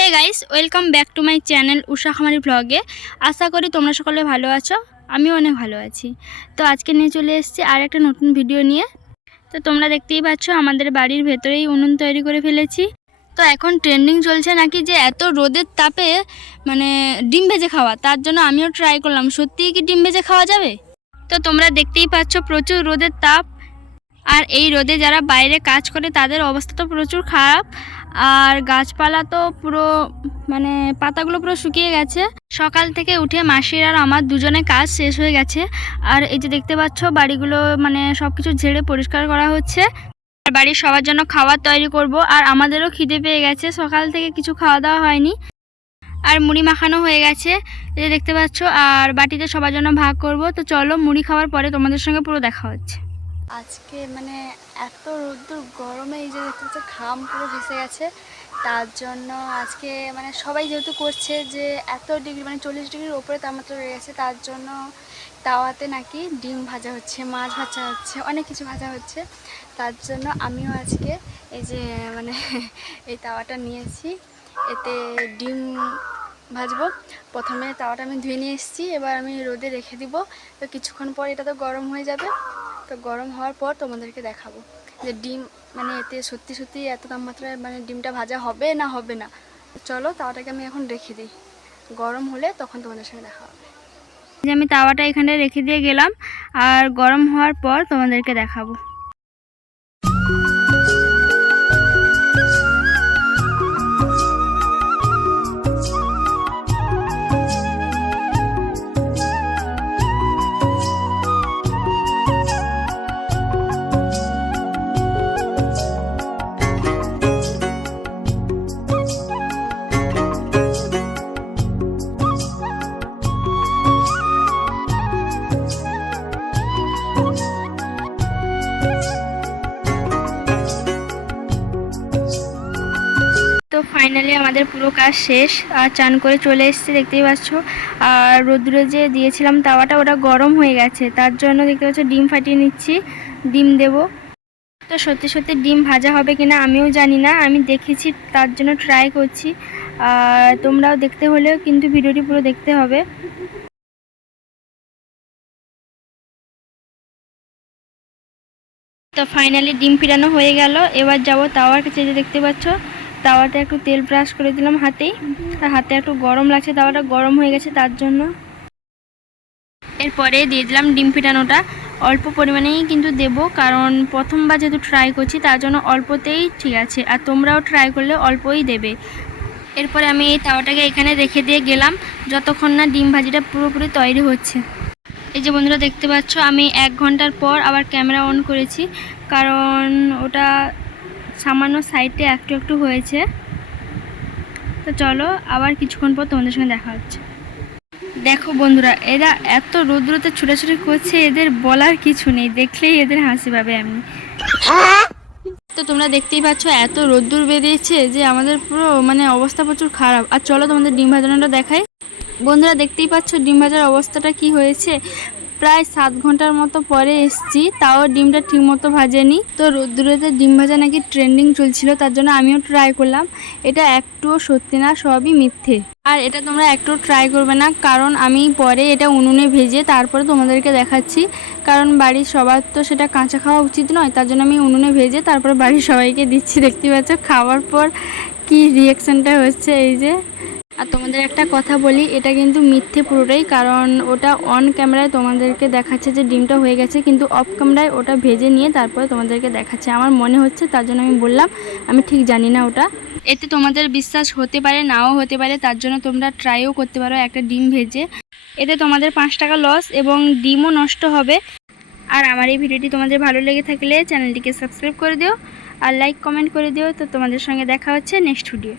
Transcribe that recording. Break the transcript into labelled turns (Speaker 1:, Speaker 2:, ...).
Speaker 1: Hey guys welcome back to my channel Usha Khamari ব্লগে আশা করি তোমরা সকলে ভালো আছো, আমিও অনেক ভালো আছি। তো আজকে নিয়ে চলে এসেছি আর একটা নতুন ভিডিও নিয়ে। তো তোমরা দেখতেই পাচ্ছ, আমাদের বাড়ির ভেতরেই উনুন তৈরি করে ফেলেছি। তো এখন ট্রেন্ডিং চলছে নাকি যে এত রোদের তাপে মানে ডিম ভেজে খাওয়া, তার জন্য আমিও ট্রাই করলাম। সত্যিই কি ডিম ভেজে খাওয়া যাবে? তো তোমরা দেখতেই পাচ্ছ, প্রচুর রোদের তাপ। আর এই রোদে যারা বাইরে কাজ করে, তাদের অবস্থা তো প্রচুর খারাপ। আর গাছপালা তো পুরো মানে পাতাগুলো পুরো শুকিয়ে গেছে। সকাল থেকে উঠে মাসির আর আমার দুজনে কাজ শেষ হয়ে গেছে। আর এই যে দেখতে পাচ্ছ, বাড়িগুলো মানে সব কিছু ঝেড়ে পরিষ্কার করা হচ্ছে। আর বাড়ির সবার জন্য খাবার তৈরি করব। আর আমাদেরও খিদে পেয়ে গেছে। সকাল থেকে কিছু খাওয়া দাওয়া হয়নি। আর মুড়ি মাখানো হয়ে গেছে। এই যে দেখতে পাচ্ছ, আর বাটিতে সবার জন্য ভাগ করব। তো চলো মুড়ি খাওয়ার পরে তোমাদের সঙ্গে পুরো দেখা হচ্ছে।
Speaker 2: আজকে মানে এত রোদ্দুর, গরমে এই যে দেখতে পাচ্ছ, ঘাম পুরো ভেসে গেছে। তার জন্য আজকে মানে সবাই যেহেতু করছে যে এত ডিগ্রি মানে চল্লিশ ডিগ্রির ওপরে তাপমাত্রা রয়ে গেছে, তার জন্য তাওয়াতে নাকি ডিম ভাজা হচ্ছে, মাছ ভাজা হচ্ছে, অনেক কিছু ভাজা হচ্ছে। তার জন্য আমিও আজকে এই যে মানে এই তাওয়াটা নিয়েছি। এতে ডিম ভাজবো। প্রথমে তাওয়াটা আমি ধুয়ে নিয়ে এসেছি, এবার আমি রোদে রেখে দিব। তো কিছুক্ষণ পর এটা তো গরম হয়ে যাবে। তো গরম হওয়ার পর তোমাদেরকে দেখাবো। যে ডিম মানে এতে সত্যি সত্যি এত তাপমাত্রায় মানে ডিমটা ভাজা হবে না হবে না। চলো তাওয়াটাকে আমি এখন রেখে দিই। গরম হলে তখন তোমাদের সঙ্গে দেখা হবে।
Speaker 1: যে আমি তাওয়াটা এখানে রেখে দিয়ে গেলাম, আর গরম হওয়ার পর তোমাদেরকে দেখাবো। আমাদের পুরো কাজ শেষ। আর চান করে চলে এসেছি, দেখতেই পাচ্ছ। আর রোদ্রে যে দিয়েছিলাম তাওয়াটা, ওটা গরম হয়ে গেছে। তার জন্য দেখতে পাচ্ছ, ডিম ফাটিয়ে নিচ্ছি। ডিম দেব। তো সত্যি সত্যি ডিম ভাজা হবে কিনা আমিও জানি না। আমি দেখেছি, তার জন্য ট্রাই করছি। আর তোমরাও দেখতে হলেও কিন্তু ভিডিওটি পুরো দেখতে হবে। তো ফাইনালি ডিম ফিরানো হয়ে গেল। এবার যাব তাওয়ার কাছে দেখতে পাচ্ছ। তাওয়াতে একটু তেল ব্রাশ করে দিলাম হাতেই হাতে একটু গরম লাগছে, তাওয়াটা গরম হয়ে গেছে তার জন্য। এরপরে দিয়ে দিলাম ডিম ফিটানোটা। অল্প পরিমাণেই কিন্তু দেব, কারণ প্রথমবার যেহেতু ট্রাই করছি, তার জন্য অল্পতেই ঠিক আছে। আর তোমরাও ট্রাই করলে অল্পই দেবে। এরপরে আমি এই তাওয়াটাকে এখানে রেখে দিয়ে গেলাম, যতক্ষণ না ডিম ভাজিটা পুরোপুরি তৈরি হচ্ছে। এই যে বন্ধুরা, দেখতে পাচ্ছ, আমি এক ঘণ্টার পর আবার ক্যামেরা অন করেছি, কারণ ওটা সামান্য সাইডে একটু একটু হয়েছে। তো চলো, আবার কিছুক্ষণ পর তোমাদের সঙ্গে দেখা হচ্ছে। দেখো বন্ধুরা, এরা এত রৌদ্রতে ছুটাছুটি করছে, এদের বলার কিছু নেই। দেখলেই এদের হাসি পাবে এমনি। তো তোমরা দেখতেই পাচ্ছ, এত রোদ্দুর বেরিয়েছে যে আমাদের পুরো মানে অবস্থা প্রচুর খারাপ। আর চলো তোমাদের ডিম ভাজানোটা দেখাই। বন্ধুরা, দেখতেই পাচ্ছ ডিম ভাজার অবস্থাটা কি হয়েছে? প্রায় সাত ঘণ্টার মতো পরে এসছি, তাও ডিমটা ঠিক মতো ভাজেনি। তো রোদ্দুরেতে ডিম ভাজা নাকি ট্রেন্ডিং চলছিল, তার জন্য আমিও ট্রাই করলাম। এটা একটুও সত্যি না, সবই মিথ্যে। আর এটা তোমরা একটু ট্রাই করবে না, কারণ আমি পরে এটা উনুনে ভেজে তারপরে তোমাদেরকে দেখাচ্ছি। কারণ বাড়ির সবার তো সেটা কাঁচা খাওয়া উচিত নয়, তার জন্য আমি উনুনে ভেজে তারপরে বাড়ির সবাইকে দিচ্ছি। দেখতে পাচ্ছ, খাওয়ার পর কি রিয়াকশানটা হচ্ছে, এই যে আর তোমাদের একটা কথা বলি, এটা কিন্তু মিথ্যে পুরোটাই, কারণ ওটা অন ক্যামেরায় তোমাদেরকে দেখাচ্ছে যে ডিমটা হয়ে গেছে, কিন্তু অফ ক্যামেরায় ওটা ভেজে নিয়ে তারপরে তোমাদেরকে দেখাচ্ছে। আমার মনে হচ্ছে তার জন্য আমি বললাম, আমি ঠিক জানি না ওটা। এতে তোমাদের বিশ্বাস হতে পারে, নাও হতে পারে, তার জন্য তোমরা ট্রাইও করতে পারো একটা ডিম ভেজে। এতে তোমাদের পাঁচ টাকা লস এবং ডিমও নষ্ট হবে। আর আমার এই ভিডিওটি তোমাদের ভালো লেগে থাকলে চ্যানেলটিকে সাবস্ক্রাইব করে দিও, আর লাইক কমেন্ট করে দিও। তো তোমাদের সঙ্গে দেখা হচ্ছে নেক্সট ভিডিও